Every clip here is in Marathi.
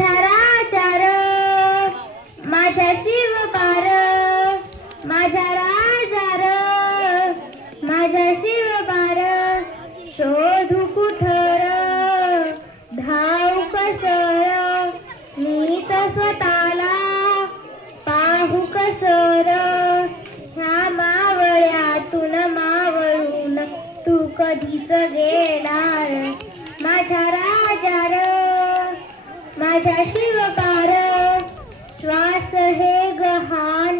माझ्या राजार माझ्या शिवबार माझ्या राजार माझ्या शिवबार शोधू कुठर धाव कसर मी तर स्वतःला पाहू कसर ह्या मावळ्यातून मावळून तू कधीच गेलार माझ्या राजार माझ्या शिवबार श्वास हे गहान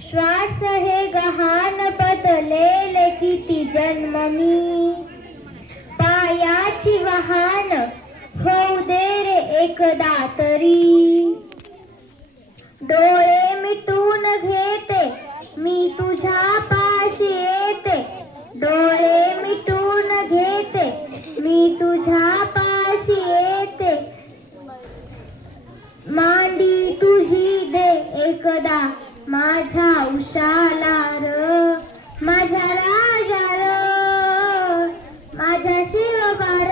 श्वास हे गहान बदलेले किती जन्म मी पायाची वाहन होऊ दे रे एकदा तरी डोळे मिटून घेते मी तुझ्या पाशी येते डोळे मिटून घेते मी तुझ्या पाशी येते मांडी तुझी दे एकदा माझ्या उशाला र माझ्या राजार माझ्या शिवबार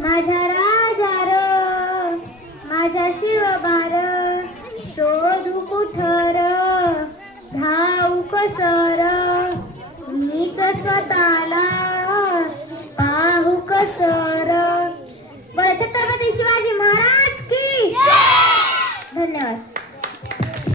माझ्या राजार माझ्या शिवबार शोधू कुठर धाव कसर मीच स्वतःला